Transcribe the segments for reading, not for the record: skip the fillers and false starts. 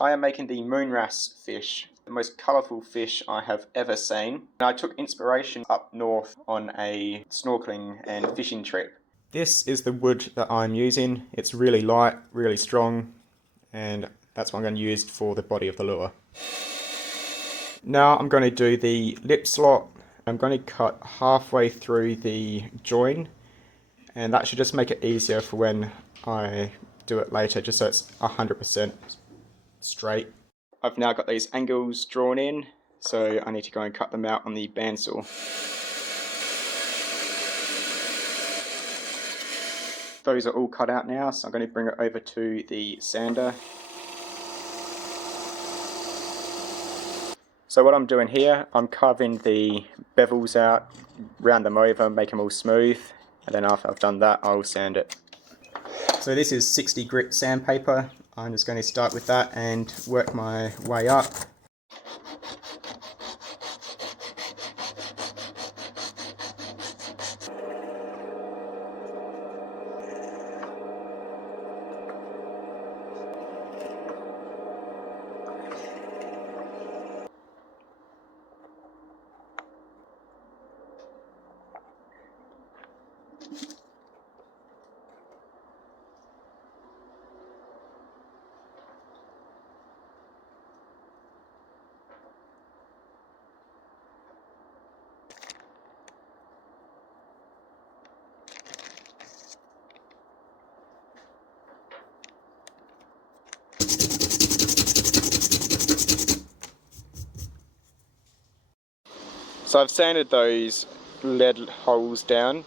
I am making the Moon Wrasse fish, the most colourful fish I have ever seen. And I took inspiration up north on a snorkeling and fishing trip. This is the wood that I'm using. It's really light, really strong, and that's what I'm going to use for the body of the lure. Now I'm going to do the lip slot. I'm going to cut halfway through the join, and that should just make it easier for when I do it later, just so it's 100% straight. I've now got these angles drawn in, so I need to go and cut them out on the bandsaw. Those are all cut out now, so I'm going to bring it over to the sander. So what I'm doing here, I'm carving the bevels out, round them over, make them all smooth, and then after I've done that, I'll sand it. So this is 60 grit sandpaper. I'm just going to start with that and work my way up. So I've sanded those lead holes down.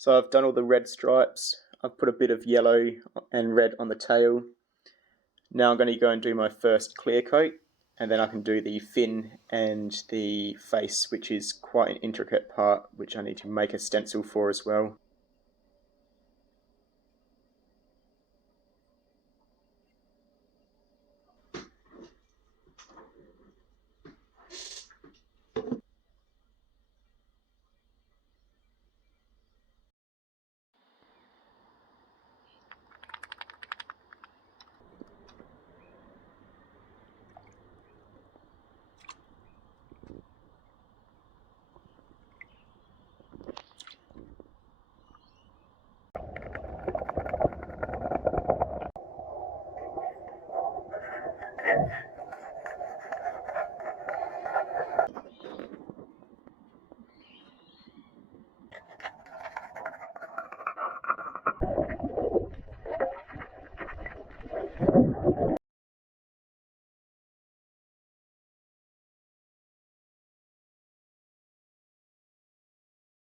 So I've done all the red stripes I've put a bit of yellow and red on the tail. Now I'm going to go and do my first clear coat, and then I can do the fin and the face, which is quite an intricate part, which I need to make a stencil for as well.